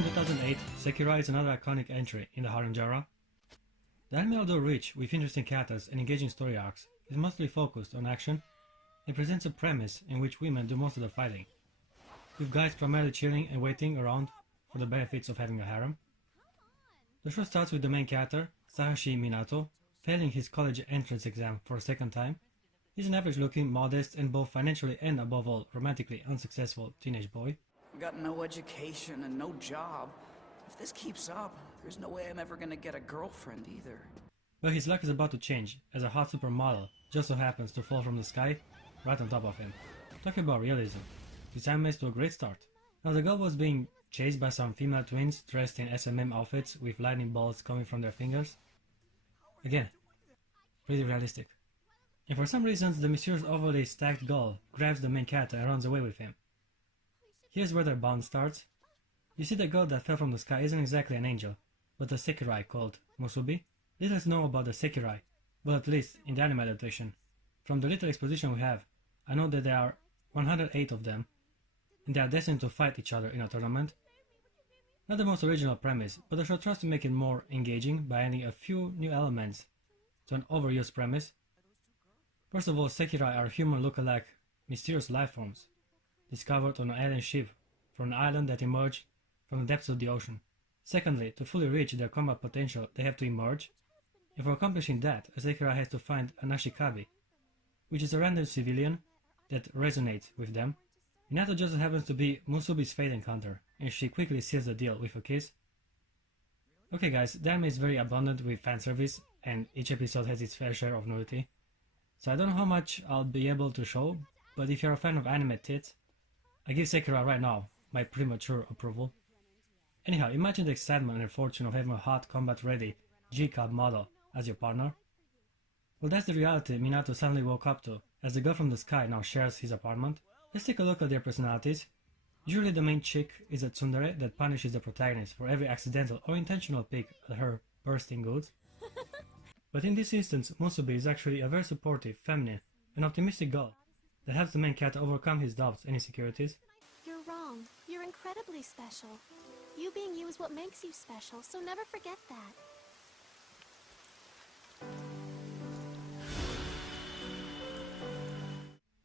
in 2008, Sekirei is another iconic entry in the harem genre. The anime, although rich with interesting characters and engaging story arcs, is mostly focused on action and presents a premise in which women do most of the fighting, with guys primarily chilling and waiting around for the benefits of having a harem. The show starts with the main character, Sahashi Minato, failing his college entrance exam for a second time. He's an average-looking, modest, and both financially and above all romantically unsuccessful teenage boy. Got no education and no job. If this keeps up, there's no way I'm ever gonna get a girlfriend either. But his luck is about to change, as a hot supermodel just so happens to fall from the sky right on top of him. Talking about realism, this anime is to a great start. Now the girl was being chased by some female twins dressed in SMM outfits with lightning bolts coming from their fingers. Again, pretty realistic. And for some reasons, the mysterious overly stacked girl grabs the main character and runs away with him. Here's where their bond starts. You see, the girl that fell from the sky isn't exactly an angel, but a Sekirei called Musubi. Little is known about the Sekirei, well, at least in the anime adaptation. From the little exposition we have, I know that there are 108 of them, and they are destined to fight each other in a tournament. Not the most original premise, but the show tries to make it more engaging by adding a few new elements to an overused premise. First of all, Sekirei are human look-alike mysterious life forms, discovered on an alien ship from an island that emerged from the depths of the ocean. Secondly, to fully reach their combat potential, they have to emerge, and for accomplishing that, a Sekirei has to find an Ashikabi, which is a random civilian that resonates with them. Minato just happens to be Musubi's fate encounter, and she quickly seals the deal with a kiss. Okay guys, the anime is very abundant with fanservice, and each episode has its fair share of nudity. So I don't know how much I'll be able to show, but if you're a fan of anime tits, I give Sekirei right now my premature approval. Anyhow, imagine the excitement and fortune of having a hot combat-ready G-Cub model as your partner. Well, that's the reality Minato suddenly woke up to, as the girl from the sky now shares his apartment. Let's take a look at their personalities. Usually the main chick is a tsundere that punishes the protagonist for every accidental or intentional pick at her bursting goods. But in this instance, Musubi is actually a very supportive, feminine, and optimistic girl that helps the main character overcome his doubts and insecurities. You're wrong. You're incredibly special. You being you is what makes you special, so never forget that.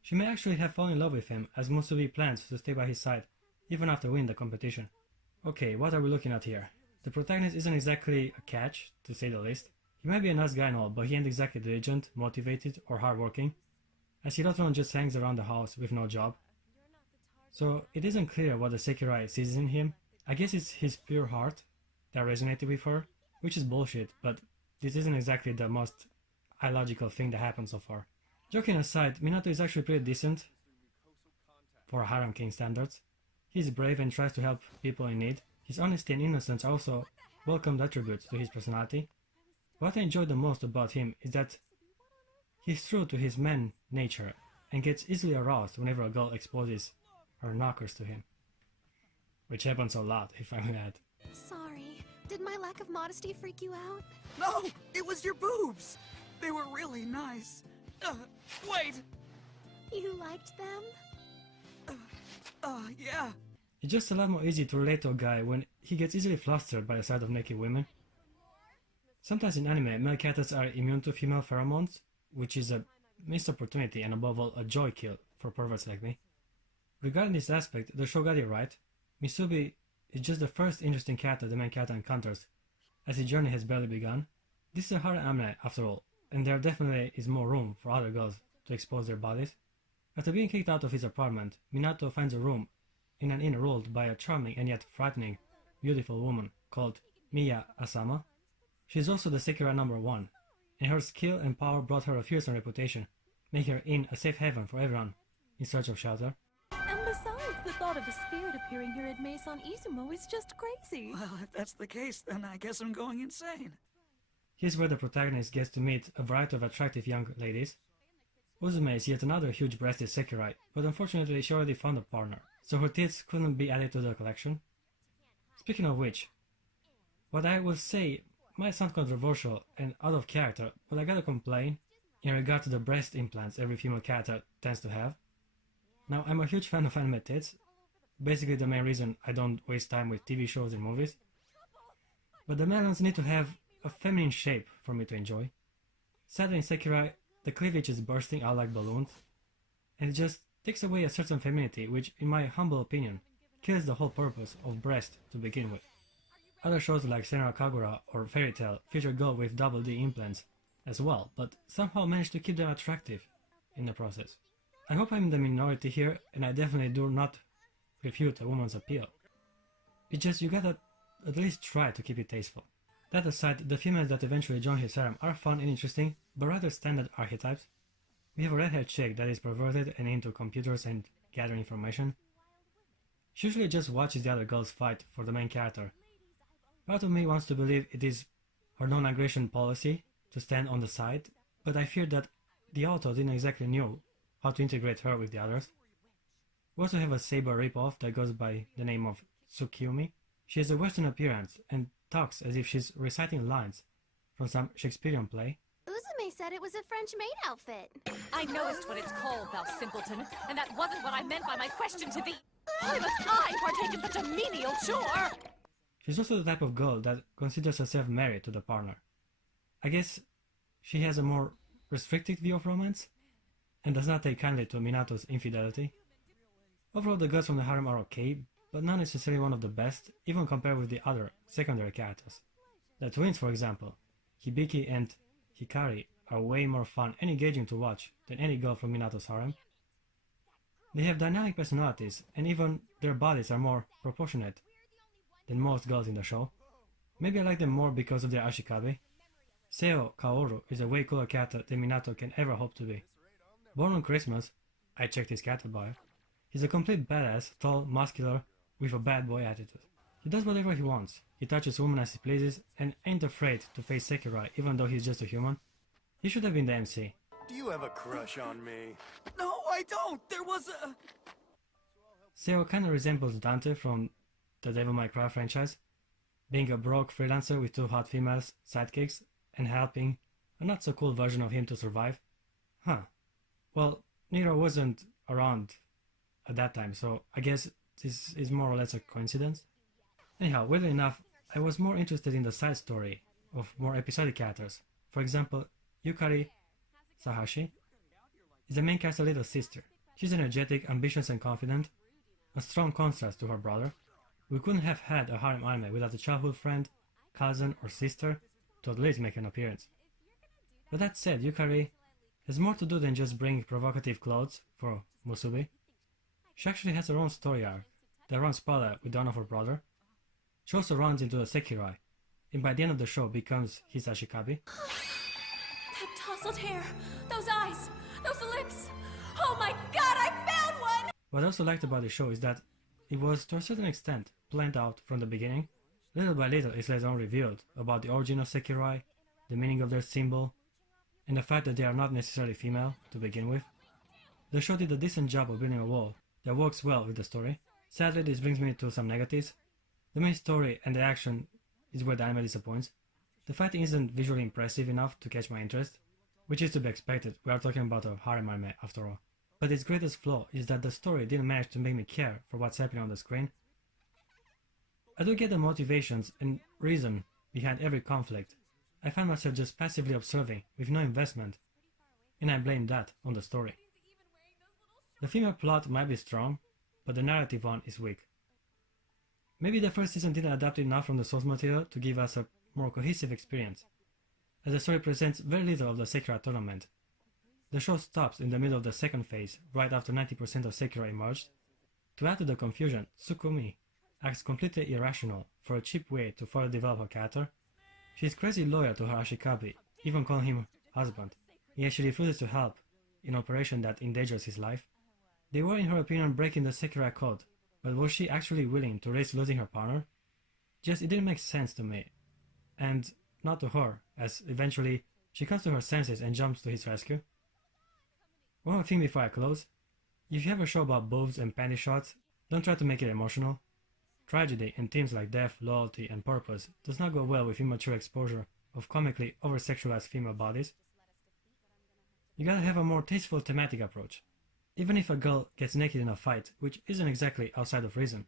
She may actually have fallen in love with him, as Musubi plans to stay by his side, even after winning the competition. Okay, what are we looking at here? The protagonist isn't exactly a catch, to say the least. He might be a nice guy and all, but he ain't exactly diligent, motivated, or hardworking, as he often just hangs around the house with no job. So it isn't clear what the Sekirei sees in him. I guess it's his pure heart that resonated with her, which is bullshit, but this isn't exactly the most illogical thing that happened so far. Joking aside, Minato is actually pretty decent for harem king standards. He's brave and tries to help people in need. His honesty and innocence are also welcomed attributes to his personality. What I enjoy the most about him is that he's true to his man nature and gets easily aroused whenever a girl exposes her knockers to him. Which happens a lot, if I may add. Sorry. Did my lack of modesty freak you out? No! It was your boobs! They were really nice. Wait! You liked them? Yeah. It's just a lot more easy to relate to a guy when he gets easily flustered by the sight of naked women. Sometimes in anime, male characters are immune to female pheromones, which is a missed opportunity and above all a joy kill for perverts like me. Regarding this aspect, the show got it right. Musubi is just the first interesting character the main character encounters, as his journey has barely begun. This is a harem anime after all, and there definitely is more room for other girls to expose their bodies. After being kicked out of his apartment, Minato finds a room in an inn ruled by a charming and yet frightening, beautiful woman called Miya Asama. She is also the Sekirei #1, and her skill and power brought her a fearsome reputation, making her inn a safe haven for everyone in search of shelter. And besides, the thought of a spirit appearing here at Maison Izumo is just crazy. Well, if that's the case, then I guess I'm going insane. Here's where the protagonist gets to meet a variety of attractive young ladies. Uzume is yet another huge-breasted Sekirei, but unfortunately she already found a partner, so her tits couldn't be added to the collection. Speaking of which, what I will say might sound controversial and out of character, but I gotta complain in regard to the breast implants every female character tends to have. Now, I'm a huge fan of anime tits, basically the main reason I don't waste time with TV shows and movies. But the melons need to have a feminine shape for me to enjoy. Sadly in Sekirei, the cleavage is bursting out like balloons, and it just takes away a certain femininity which, in my humble opinion, kills the whole purpose of breast to begin with. Other shows like Senra Kagura or Fairy Tail feature girl with double D implants as well, but somehow manage to keep them attractive in the process. I hope I'm in the minority here, and I definitely do not refute a woman's appeal. It's just you gotta at least try to keep it tasteful. That aside, the females that eventually join his harem are fun and interesting, but rather standard archetypes. We have a red-haired chick that is perverted and into computers and gathering information. She usually just watches the other girls fight for the main character. Part of me wants to believe it is her non-aggression policy to stand on the side, but I fear that the author didn't exactly know how to integrate her with the others. We also have a Saber ripoff that goes by the name of Tsukiyumi. She has a Western appearance and talks as if she's reciting lines from some Shakespearean play. Uzume said it was a French maid outfit. I knowest what it's called, thou simpleton, and that wasn't what I meant by my question to thee. Why must I partake in such a menial chore? She's also the type of girl that considers herself married to the partner. I guess she has a more restricted view of romance, and does not take kindly to Minato's infidelity. Overall, the girls from the harem are okay, but not necessarily one of the best, even compared with the other secondary characters. The twins, for example, Hibiki and Hikari, are way more fun and engaging to watch than any girl from Minato's harem. They have dynamic personalities, and even their bodies are more proportionate than most girls in the show. Maybe I like them more because of their ashikabe. Seo Kaoru is a way cooler character than Minato can ever hope to be. Born on Christmas, I checked his character bio. He's a complete badass, tall, muscular, with a bad boy attitude. He does whatever he wants. He touches women as he pleases, and ain't afraid to face Sekirei even though he's just a human. He should have been the MC. Do you have a crush on me? No, I don't! There was a... Seo kinda resembles Dante from the Devil May Cry franchise, being a broke freelancer with two hot females, sidekicks, and helping a not so cool version of him to survive. Huh. Well, Nero wasn't around at that time, so I guess this is more or less a coincidence. Anyhow, weirdly enough, I was more interested in the side story of more episodic characters. For example, Yukari Sahashi is the main character's little sister. She's energetic, ambitious and confident, a strong contrast to her brother. We couldn't have had a harem anime without a childhood friend, cousin or sister to at least make an appearance. But that said, Yukari has more to do than just bring provocative clothes for Musubi. She actually has her own story arc that runs parallel with the one of her brother. She also runs into a Sekirei, and by the end of the show becomes his ashikabe. That tousled hair, those eyes, those lips. Oh my god, I found one! What I also liked about the show is that it was, to a certain extent, planned out from the beginning. Little by little it's later on revealed about the origin of Sekirei, the meaning of their symbol, and the fact that they are not necessarily female to begin with. The show did a decent job of building a world that works well with the story. Sadly, this brings me to some negatives. The main story and the action is where the anime disappoints. The fighting isn't visually impressive enough to catch my interest, which is to be expected, we are talking about a harem anime after all. But its greatest flaw is that the story didn't manage to make me care for what's happening on the screen. I do get the motivations and reason behind every conflict. I find myself just passively observing with no investment, and I blame that on the story. The female plot might be strong, but the narrative one is weak. Maybe the first season didn't adapt enough from the source material to give us a more cohesive experience, as the story presents very little of the Sekirei tournament. The show stops in the middle of the second phase, right after 90% of Sekirei emerged. To add to the confusion, Tsukumi acts completely irrational for a cheap way to further develop her character. She is crazy loyal to her ashikabe, even calling him husband, yet she refuses to help in an operation that endangers his life. They were, in her opinion, breaking the Sekirei code, but was she actually willing to risk losing her partner? Just, it didn't make sense to me. And not to her, as eventually she comes to her senses and jumps to his rescue. One more thing before I close. If you have a show about boobs and panty shots, don't try to make it emotional. Tragedy and themes like death, loyalty and purpose does not go well with immature exposure of comically over-sexualized female bodies. You gotta have a more tasteful thematic approach. Even if a girl gets naked in a fight, which isn't exactly outside of reason,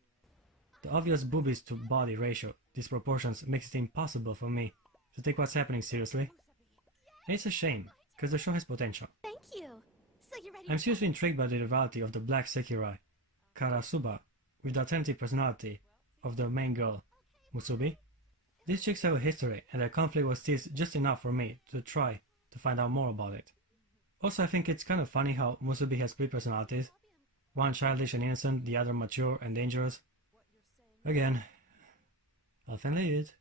the obvious boobies to body ratio disproportions makes it impossible for me to take what's happening seriously. And it's a shame, because the show has potential. Thank you. So you're ready I'm to seriously intrigued by the rivalry of the black Sekirei, Karasuba, with the authentic personality of the main girl, Musubi. These chicks have a history, and their conflict was teased just enough for me to try to find out more about it. Also, I think it's kind of funny how Musubi has split personalities, one childish and innocent, the other mature and dangerous. Again, I'll finally it.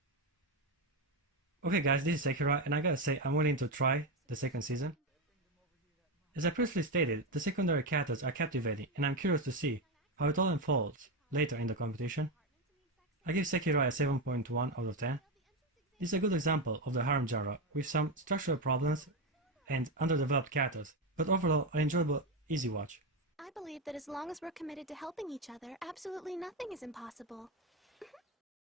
Okay guys, this is Sekirei, and I gotta say I'm willing to try the second season. As I previously stated, the secondary characters are captivating, and I'm curious to see how it all unfolds later in the competition. I give Sekirei a 7.1 out of 10. This is a good example of the harem genre, with some structural problems and underdeveloped characters, but overall an enjoyable, easy watch. I believe that as long as we're committed to helping each other, absolutely nothing is impossible.